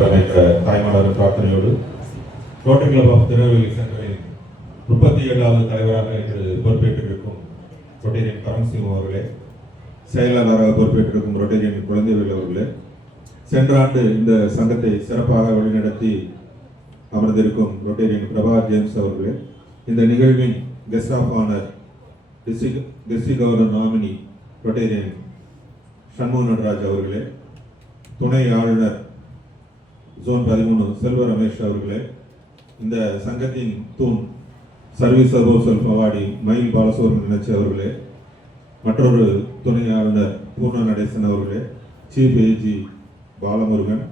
தலைவர் என்ற தாய்மானவர் பிரார்த்தனையோடு ரோட்டரி கிளப் ஆஃப் திருநெல்வேலி சென்டரின் 37வது தலைவராக இன்று பொறுப்பேற்றிருக்கும் ரொட்டேரியன் பரம்சிங் அவர்களே, செயலாளராக பொறுப்பேற்றிருக்கும் ரொட்டேரியன் குழந்தைவேல் அவர்களே, சென்ற ஆண்டு இந்த சங்கத்தை சிறப்பாக வழிநடத்தி அமர்ந்திருக்கும் ரொட்டேரியன் பிரபா ஜேம்ஸ் அவர்களே, இந்த நிகழ்வின் guest of honour district governor nominee Rotarian Shanmuga Nataraj அவர்களே, துணை ஆளுநர் ஜோன் 13 செல்வ ரமேஷ் அவர்களே, இந்த சங்கத்தின் தூண் சர்வீஸ் அபவ் செல்ஃப் அவார்டி மயில் பாலசுவரன் நினைச்சு அவர்களே, மற்றொரு துணை ஆளுநர் பூர்ண நடேசன் அவர்களே, சீஃப் ஏஜி பாலமுருகன்,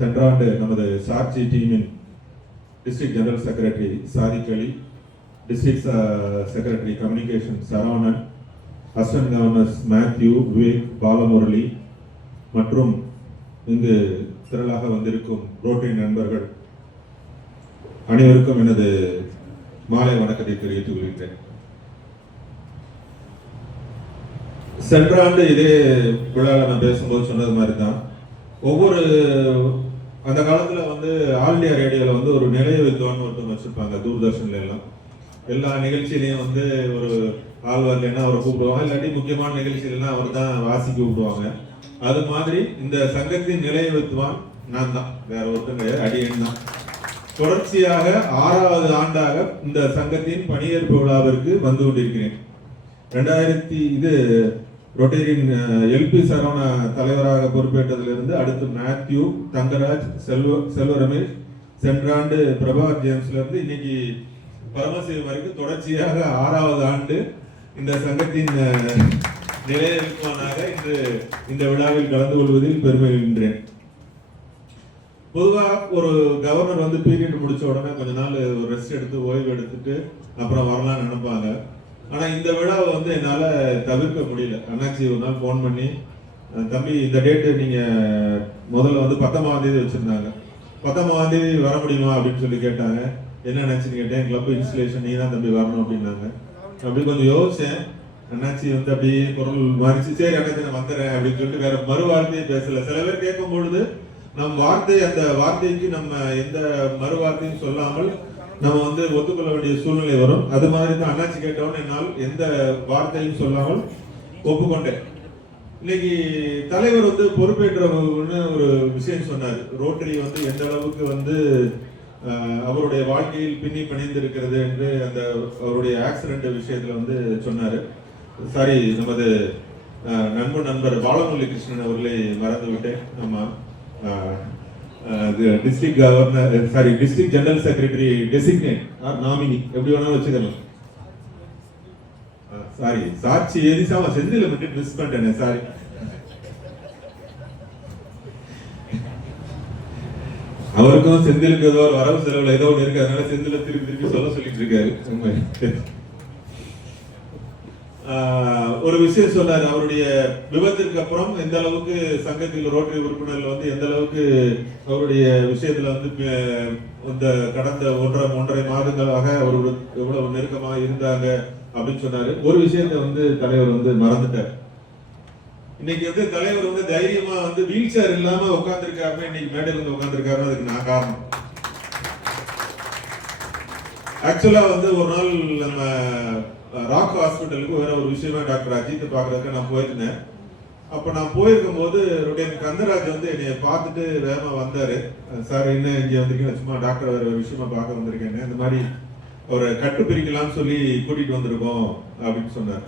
சென்ற ஆண்டு நமது சாட்சி டீமின் district general secretary Sadiq Ali, district secretary communication Saravanan, assistant governors Mathew, Vivek, Balamurali மற்றும் இங்கு திரளாக வந்திருக்கும் ரோட்டரி நண்பர்கள் அனைவருக்கும் எனது மாலை வணக்கத்தை தெரிவித்துக் கொள்கிறேன். சென்ற ஆண்டு இதே விழாவில் நான் பேசும்போது சொன்னது மாதிரி தான், ஒவ்வொரு அந்த காலத்தில் ஆல் இண்டியா ரேடியோவில் ஒரு நிலைய வித்வான் ஒருத்தவங்க வச்சிருப்பாங்க. தூர்தர்ஷன்ல எல்லாம் எல்லா நிகழ்ச்சியிலையும் ஒரு ஆள் வரலன்னா அவரை கூப்பிடுவாங்க, இல்லாட்டி முக்கியமான நிகழ்ச்சியிலன்னா அவர் தான் வாசிக்க கூப்பிடுவாங்க. அது மாதிரி இந்த சங்கத்தின் நிலைய வித்வான் நான் தான், வேற ஒருத்தங்க அடியன் தான். தொடர்ச்சியாக 6வது ஆண்டாக இந்த சங்கத்தின் பணியேற்பு விழாவிற்கு வந்து கொண்டிருக்கிறேன். 2000 ரொட்டேரியன் எல்பி சரவணா தலைவராக பொறுப்பேற்றதிலிருந்து அடுத்து மேத்யூ, தங்கராஜ், செல்வ ரமேஷ், சென்ற ஆண்டு பிரபா ஜேம்ஸ்ல இருந்து இன்னைக்கு பரமசிவம் வரைக்கும் தொடர்ச்சியாக 6வது ஆண்டு இந்த சங்கத்தின் நிலைய வித்வானாக இன்று இந்த விழாவில் கலந்து கொள்வதில் பெருமை கொள்கின்றேன். பொதுவாக ஒரு கவர்னர் பீரியட் முடிச்ச உடனே கொஞ்ச நாள் ஒரு ரெஸ்ட் எடுத்து ஓய்வு எடுத்துட்டு அப்புறம் வரலாம்னு நினைப்பாங்க. ஆனா இந்த விழாவை என்னால தவிர்க்க முடியல. அண்ணாச்சி ஒரு நாள் போன் பண்ணி, தம்பி இந்த டேட்டு நீங்க முதல்ல 19ஆம் தேதி வச்சிருந்தாங்க, 19ஆம் தேதி வர முடியுமா அப்படின்னு சொல்லி கேட்டாங்க. என்ன நினைச்சுன்னு கேட்டேன், கிளப் இன்ஸ்டலேஷன் நீ தான் தம்பி வரணும் அப்படின்னாங்க. அப்படி கொஞ்சம் யோசிச்சேன். அண்ணாச்சி அப்படியே குரல் மாறிச்சு, சரி அண்ணாச்சி நான் வந்துடுறேன் அப்படின்னு சொல்லிட்டு வேற மறு வார்த்தையை பேசல. சில பேர் கேட்கும் பொழுது நம் வார்த்தை, அந்த வார்த்தைக்கு நம்ம எந்த மறு வார்த்தையும் சொல்லாமல் நம்ம ஒத்துக்கொள்ள வேண்டிய சூழ்நிலை வரும். அது மாதிரி தான் அண்ணாச்சி கேட்டவொன்னு என்னால் எந்த வார்த்தையும் சொல்லாமல் ஒப்புக்கொண்டேன். இன்னைக்கு தலைவர் பொறுப்பேற்றவன்னு ஒரு விஷயம் சொன்னார். ரோட்டரி எந்த அளவுக்கு அவருடைய வாழ்க்கையில் பின்னி பிணைந்து இருக்கிறது என்று அந்த அவருடைய ஆக்சிடென்ட் விஷயத்துல சொன்னாரு. சாரி, நமது நண்பர் பாலமுரளி கிருஷ்ணன் அவர்களை மறந்து விட்டேன். ஆமா, district governor, sorry district general secretary designate nominee எப்படி வேணாலும் வச்சுக்கலாம். சாரி, சாட்சி எதிசாம செந்தில மட்டும் மிஸ் பண்ணிட்டேன். சாரி, அவருக்கும் செந்திலுக்கு ஏதோ ஒரு வரவு செலவுல ஏதோ ஒன்று இருக்கு, அதனால செந்தில திருப்பி சொல்ல சொல்லிட்டு இருக்காரு. ஒரு விஷயம் சொன்னாரு, அவருடைய விபத்திற்கு அப்புறம் எந்த அளவுக்கு சங்கத்தில் ரோட்டரி உறுப்பினர்கள் எந்த அளவுக்கு அவருடைய விஷயத்துல இந்த கடந்த ஒன்றரை மாதங்களாக அவரோட எவ்வளவு நெருக்கமாக இருந்தாங்க அப்படின்னு சொன்னாரு. ஒரு விஷயத்தை தலைவர் மறந்துட்டார். இன்னைக்கு தலைவர் தைரியமா வீல் சேர் இல்லாம உட்கார்ந்துருக்காருன்னா, இன்னைக்கு மேடையில் உட்கார்ந்துருக்காருன்னா அதுக்கு நான் காரணம். ஆக்சுவலா ஒரு நாள் நம்ம ராக் ஹாஸ்பிட்டலுக்கு வேற ஒரு விஷயமா டாக்டர் அஜித் பாக்குறதுக்கு நான் போயிருந்தேன். அப்ப நான் போயிருக்கும் போது கந்தராஜ் என்னைய பார்த்துட்டு வேகமா வந்தாரு. சார் என்ன இங்க வந்திருக்கீங்க? சும்மா டாக்டர் வேற ஒரு விஷயமா பார்க்க வந்திருக்கேன், இந்த மாதிரி ஒரு கட்டு பிரிக்கலாம்னு சொல்லி கூட்டிட்டு வந்திருக்கோம் அப்படின்னு சொன்னார்.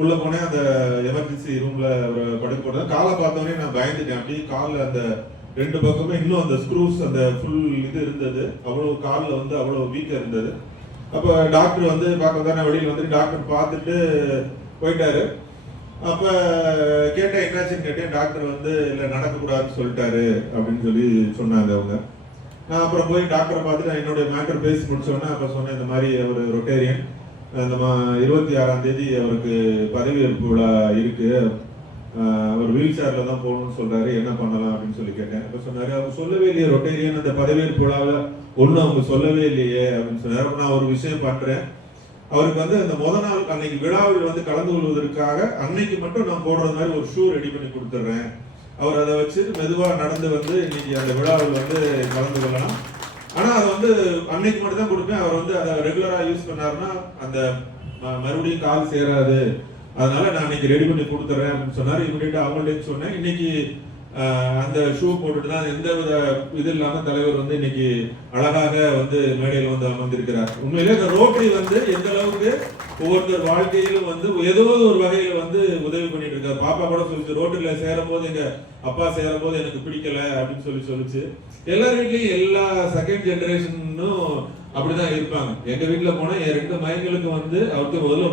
உள்ள போனேன், அந்த எமர்ஜென்சி ரூம்ல ஒரு படுக்க போட்டேன். காலை பார்த்தோன்னே நான் பயந்துட்டேன். அப்படியே காலில் அந்த 2 பக்கமே இன்னும் அந்த ஸ்க்ரூஸ் அந்த ஃபுல் இருந்தது. அவ்வளவு காலில் அவ்வளவு வீக்கா இருந்தது. அப்ப டாக்டர் பார்க்க தானே வெளியில் டாக்டர் பார்த்துட்டு போயிட்டாரு. அப்ப கேட்டேன், என்னாச்சுன்னு கேட்டேன். டாக்டர் இல்ல நடக்கக்கூடாதுன்னு சொல்லிட்டாரு அப்படின்னு சொல்லி சொன்னாங்க அவங்க. நான் அப்புறம் போய் டாக்டரை பார்த்துட்டு என்னுடைய மேட்டர் பேசி முடிச்சோன்னே அப்ப சொன்னேன், இந்த மாதிரி அவர் ரொட்டேரியன், இந்த 26ஆம் தேதி அவருக்கு பதவியேற்பு விழா இருக்கு, ஒரு வீல் சேர்ல தான் போகணும்னு சொல்றாரு, என்ன பண்ணலாம் அப்படின்னு சொல்லி கேட்டேன். அப்ப சொன்னாரு, அவங்க சொல்லவே இல்லையே ரொட்டேரியன் அந்த பதவியேற்பு விழாவை ஒன்னும் அவங்க சொல்லவே இல்லையே அப்படின்னு சொன்னாரு. நான் ஒரு விஷயம் பண்றேன், அவருக்கு அந்த முத நாள் அன்னைக்கு விழாவில் கலந்து கொள்வதற்காக அன்னைக்கு மட்டும் நான் போடுறது மாதிரி ஒரு ஷூ ரெடி பண்ணி கொடுத்துட்றேன் அவர் அதை வச்சு மெதுவா நடந்து வந்து இன்னைக்கு அந்த விழாவில் வந்து கலந்து கொள்ளலாம். ஆனா அதை வந்து அன்னைக்கு மட்டும் தான் கொடுப்பேன். அவர் வந்து அதை ரெகுலரா யூஸ் பண்ணாருன்னா அந்த மறுபடியும் கால் சேராது, அதனால நான் இன்னைக்கு ரெடி பண்ணி கொடுத்துறேன் அப்படின்னு சொன்னாரு. இமீடியட்டா அவங்கள்ட்ட சொன்னேன். இன்னைக்கு அந்த ஷூ போட்டுட்டு தான் எந்த வித இது இல்லாம தலைவர் வந்து இன்னைக்கு அழகாக வந்து மேடையில் வந்து அமர்ந்திருக்கிறார். உண்மையிலே இந்த ரோட்டரி வந்து எந்த அளவுக்கு ஒவ்வொருத்தர் வாழ்க்கையிலும் வந்து ஏதோ ஒரு வகையில வந்து உதவி பண்ணிட்டு இருக்காரு. பாப்பா கூட சொல்லிச்சு, ரோட்டரியில சேரும் போது எங்க அப்பா சேரும் போது எனக்கு பிடிக்கல அப்படின்னு சொல்லிச்சு. எல்லார் வீட்லயும் எல்லா செகண்ட் ஜெனரேஷனும் அப்படிதான் இருப்பாங்க. எங்க வீட்டுல போனா என் 2 மகன்களுக்கு வந்து அவருக்கு முதல்ல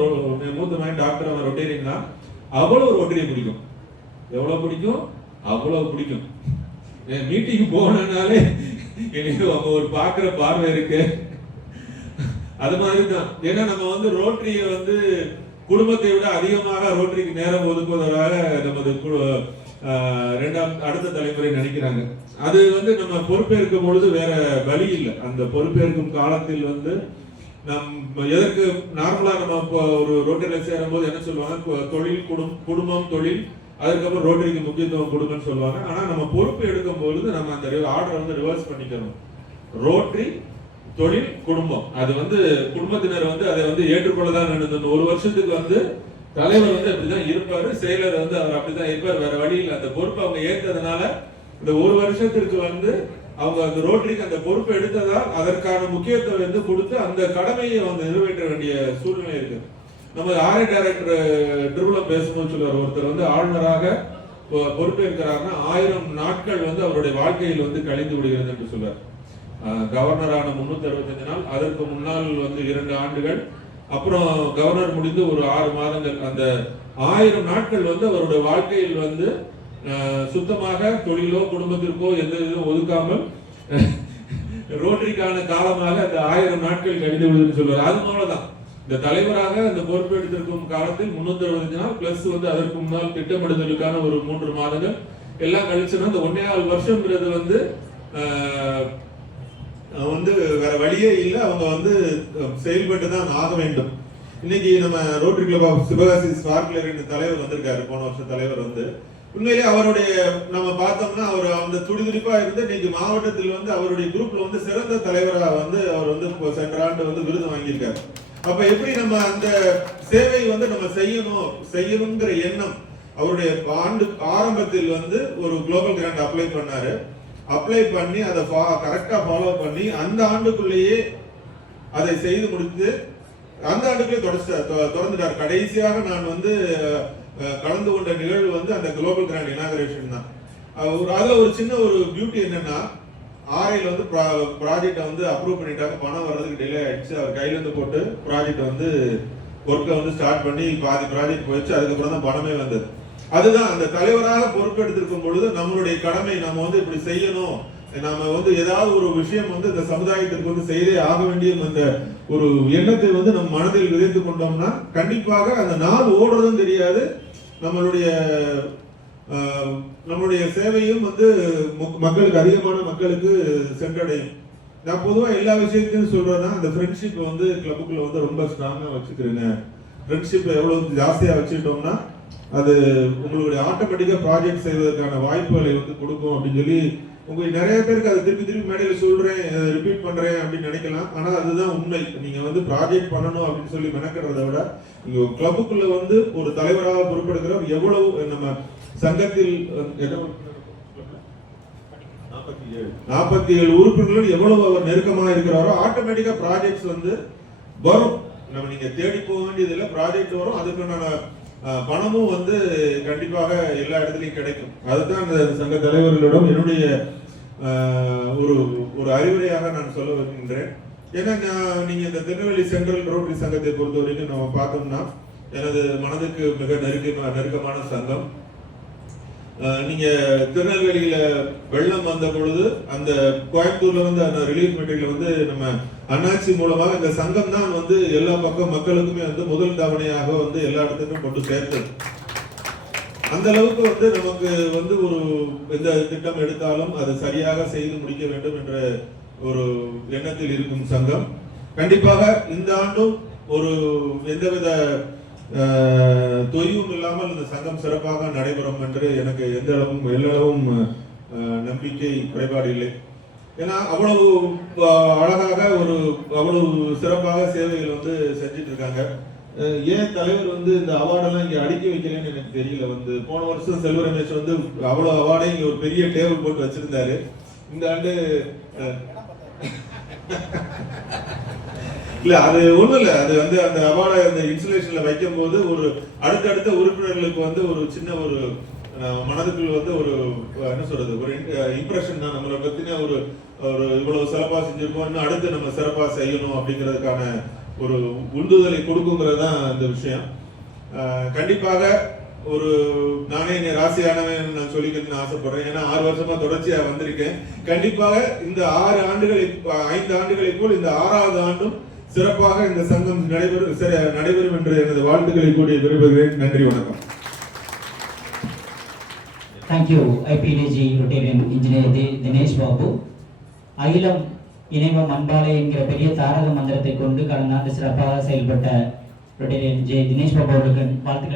மூத்த மகன் டாக்டர், அவன் ரொட்டேரியன் தான். அவ்வளவு ரொட்டரியை பிடிக்கும், எவ்வளவு பிடிக்கும், அவ்வளவு பிடிக்கும். மீட்டிங் போனாலே எனக்கு அவங்க ஒரு பாக்குற பார்வை இருக்கு. அது மாதிரிதான். ஏன்னா நம்ம வந்து ரோட்டரிய வந்து குடும்பத்தை விட அதிகமாக ரோட்டரிக்கு நேரம் ஒதுக்குவதாக நமது அடுத்த தலைமுறை நினைக்கிறாங்க. அது வந்து நம்ம பொறுப்பேற்கும் பொழுது வேற வழி இல்லை. அந்த பொறுப்பேற்கும் காலத்தில் வந்து எதற்கு நார்மலா நம்ம ஒரு ரோட்டரியில சேரும் போது என்ன சொல்லுவாங்க, தொழில் குடும்பம் தொழில், அதுக்கப்புறம் ரோட்டரிக்கு முக்கியத்துவம் கொடுங்கன்னு சொல்லுவாங்க. ஆனா நம்ம பொறுப்பு எடுக்கும் பொழுது நம்ம அந்த ஆர்டர் வந்து ரிவர்ஸ் பண்ணிக்கணும். ரோட்டரி தொழில் குடும்பம், அது வந்து குடும்பத்தினர் வந்து அதை வந்து ஏற்றுக்கொள்ளதான் நடந்தது. ஒரு வருஷத்துக்கு வந்து தலைவர் வந்து அப்படிதான் இருப்பாரு, செயலர் வந்து அவர் அப்படிதான் இருப்பார், வேற வழியில் அந்த பொறுப்பு அவங்க ஏற்றதுனால இந்த ஒரு வருஷத்திற்கு வந்து அவங்க அந்த ரோட்டரிக்கு அந்த பொறுப்பு எடுத்ததால் அதற்கான முக்கியத்துவம் வந்து கொடுத்து அந்த கடமையை அவங்க நிறைவேற்ற வேண்டிய சூழ்நிலை இருக்கு. நம்ம ஆர்ஐ டைரக்டர் திருவிழம் பேசும்போது சொல்லுவார், ஒருத்தர் வந்து ஆளுநராக பொறுப்பேற்கிறாருன்னா 1000 நாட்கள் வந்து அவருடைய வாழ்க்கையில் வந்து கழிந்து விடுகிறது என்று சொல்றார். கவர்னரான 365 நாள், அதற்கு முன்னால் வந்து 2 ஆண்டுகள், அப்புறம் கவர்னர் முடிந்து ஒரு 6 மாதங்கள், அந்த 1000 நாட்கள் வந்து அவருடைய வாழ்க்கையில் வந்து சுத்தமாக தொழிலோ குடும்பத்திற்கோ எந்த இதுவும் ஒதுக்காமல் ரோட்டரிக்கான காலமாக அந்த 1000 நாட்கள் கழிந்து விடுதுன்னு சொல்றாரு. அது போலதான் இந்த தலைவராக அந்த பொறுப்பு எடுத்திருக்கும் காலத்தில் 365 நாள் பிளஸ் வந்து அதற்கு முன்னால் திட்டமிடுதலுக்கான ஒரு 3 மாதங்கள் எல்லாம் கழிச்சுன்னா இந்த 1.25 வருஷம்ங்கிறது வந்து வந்து வேற வழியே இல்லை. அவங்க வந்து செயல்பட்டு தான் ஆக வேண்டும். இன்னைக்கு நம்ம Rotary club of Sivakasi sparkler தலைவர் வந்திருக்காரு, போன வருஷம் தலைவர் வந்து. உண்மையிலே அவருடைய நம்ம பார்த்தோம்னா அவர் அந்த துடிதுடிப்பா இருந்து இன்னைக்கு மாவட்டத்தில் வந்து அவருடைய குரூப்ல வந்து சிறந்த தலைவராக வந்து அவர் வந்து சென்ற ஆண்டு வந்து விருது வாங்கியிருக்காரு. அப்ப எப்படி நம்ம அந்த சேவை வந்து நம்ம செய்யணுங்கிற எண்ணம் அவருடைய ஆண்டு ஆரம்பத்தில் வந்து ஒரு குளோபல் கிராண்ட் அப்ளை பண்ணி அதை கரெக்டா ஃபாலோ பண்ணி அந்த ஆண்டுக்குள்ளேயே அதை செய்து முடித்து அந்த ஆண்டுக்குள்ளே தொடர்ந்துட்டார். கடைசியாக நான் வந்து கலந்து கொண்ட நிகழ்வு வந்து அந்த குளோபல் கிராண்ட் இனாகரேஷன் தான். அதுல ஒரு சின்ன ஒரு பியூட்டி என்னன்னா, ஆர்ஐல வந்து ப்ராஜெக்டை வந்து அப்ரூவ் பண்ணிட்டாங்க, பணம் வர்றதுக்கு டிலே ஆயிடுச்சு. அவர் கையில இருந்து போட்டு ப்ராஜெக்ட் வந்து ஒர்க்கை வந்து ஸ்டார்ட் பண்ணி பாதி ப்ராஜெக்ட் போயிடுச்சு. அதுக்கப்புறம் தான் பணமே வந்தது. அதுதான் அந்த தலைவராக பொறுப்பெடுத்திருக்கும் பொழுது நம்மளுடைய கடமை, நம்ம வந்து இப்படி செய்யணும், நாம வந்து ஏதாவது ஒரு விஷயம் வந்து இந்த சமுதாயத்திற்கு வந்து செய்தே ஆக வேண்டிய அந்த ஒரு எண்ணத்தை வந்து நம்ம மனதில் விதைத்து கொண்டோம்னா கண்டிப்பாக அந்த நாள் ஓடுறதும் தெரியாது, நம்மளுடைய சேவையும் வந்து மக்களுக்கு அதிகமான மக்களுக்கு சென்றடையும். நான் பொதுவாக எல்லா விஷயத்தையும் சொல்றேன்னா, அந்த ஃப்ரெண்ட்ஷிப் வந்து கிளப்புக்குள்ள வந்து ரொம்ப ஸ்ட்ராங்கா வச்சுக்கிறேங்க. ஃப்ரெண்ட்ஷிப் எவ்வளவு ஜாஸ்தியா வச்சுக்கிட்டோம்னா அது உங்களுடைய ஆட்டோமேட்டிக்கா ப்ராஜெக்ட் செய்வதற்கான வாய்ப்புகளை வந்து கொடுக்கும் அப்படின்னு சொல்லி உங்களுக்கு நிறைய பேருக்கு அதை திருப்பி மேடையில சொல்றேன், ரிப்பீட் பண்றேன் அப்படின்னு நினைக்கலாம். ஆனா அதுதான் உண்மை. நீங்க வந்து ப்ராஜெக்ட் பண்ணணும் அப்படின்னு சொல்லி மெனக்கிறத விட இங்க கிளப்புக்குள்ள வந்து ஒரு தலைவராக பொறுப்பெடுக்கிறவர் எவ்வளவு நம்ம சங்கத்தில் 47 உறுப்பினர்கள் எவ்வளவு அவர் நெருக்கமாக இருக்கிறாரோ ஆட்டோமேட்டிக்கா ப்ராஜெக்ட்ஸ் வந்து வரும். நம்ம நீங்க தேடி போக வேண்டியது இல்லை, ப்ராஜெக்ட் வரும். அதுக்கான பணமும் வந்து கண்டிப்பாக எல்லா இடத்துலையும் கிடைக்கும். அதுதான் அந்த சங்க தலைவர்களிடம் என்னுடைய ஒரு அறிவுரையாக நான் சொல்ல வருகின்றேன். ஏன்னா நீங்க இந்த திருநெல்வேலி சென்ட்ரல் ரோட்டரி சங்கத்தை பொறுத்த வரைக்கும் நம்ம பார்த்தோம்னா எனது மனதுக்கு மிக நெருக்கமான சங்கம். நீங்க திருநெல்வேலியில வெள்ளம் வந்த பொழுது அந்த கோயம்புத்தூர்ல வந்து அந்த ரிலீஃப் மெட்டீரியல் வந்து நம்ம அண்ணாச்சி மூலமாக இந்த சங்கம் தான் வந்து எல்லா பக்கம் மக்களுக்குமே வந்து முதல் தவணையாக வந்து எல்லா இடத்துக்கும் கொண்டு சேர்த்தது. அந்த அளவுக்கு வந்து நமக்கு வந்து ஒரு எந்த திட்டம் எடுத்தாலும் அது சரியாக செய்து முடிக்க வேண்டும் என்ற ஒரு எண்ணத்தில் இருக்கும் சங்கம். கண்டிப்பாக இந்த ஆண்டும் ஒரு எந்தவித தொய்வும் இல்லாமல் இந்த சங்கம் சிறப்பாக நடைபெறும் என்று எனக்கு எல்லளவும் நம்பிக்கை குறைபாடு இல்லை. ஏன்னா அவ்வளவு அழகாக அவ்வளவு சிறப்பாக சேவைகள் வந்து செஞ்சுட்டு இருக்காங்க. ஏன் தலைவர் இந்த அவார்டெல்லாம் இங்க அடுக்கி வைக்கலன்னு எனக்கு தெரியல. போன வருஷம் செல்வ ரமேஷ் அவ்வளவு அவார்டை இங்க ஒரு பெரிய டேபிள் போட்டு வச்சிருந்தாரு. இந்த ஆண்டு இல்ல, அது ஒண்ணும் இல்ல. அது அந்த அவார்டை அந்த இன்ஸ்டலேஷன்ல வைக்கும் போது அடுத்தடுத்த உறுப்பினர்களுக்கு ஒரு சின்ன மனதுக்குள் ஒரு என்ன சொல்றது, ஒரு இம்ப்ரெஷன் தான். நம்மளை பத்தின ஒரு இவ்வளவு சிறப்பா செஞ்சிருக்கோம், அடுத்து நம்ம சிறப்பா செய்யணும் அப்படிங்கிறதுக்கான ஒரு உந்துதலை கொடுக்குங்கிறது தான் இந்த விஷயம். கண்டிப்பாக நானே ராசியானவன் நான் சொல்லிக்கணும்னு ஆசைப்படுறேன். ஏன்னா 6 வருஷமா தொடர்ச்சியா வந்திருக்கேன். கண்டிப்பாக இந்த 5 ஆண்டுகளை போல் இந்த 6வது ஆண்டும் சிறப்பாக இந்த சங்கம் நடைபெறும் என்று எனது வாழ்த்துக்களை கூடி விரும்புகிறேன். நன்றி, வணக்கம். Thank you, IPDG Rotarian Engineer Dinesh Babu. அகிலம் இணைவம் அன்பாலே என்கிற பெரிய தாரக மந்திரத்தை கொண்டு கடந்த ஆண்டு சிறப்பாக செயல்பட்ட ரொட்டேரியன் தினேஷ் பாபு அவர்களுக்கு வாழ்த்துக்கள்.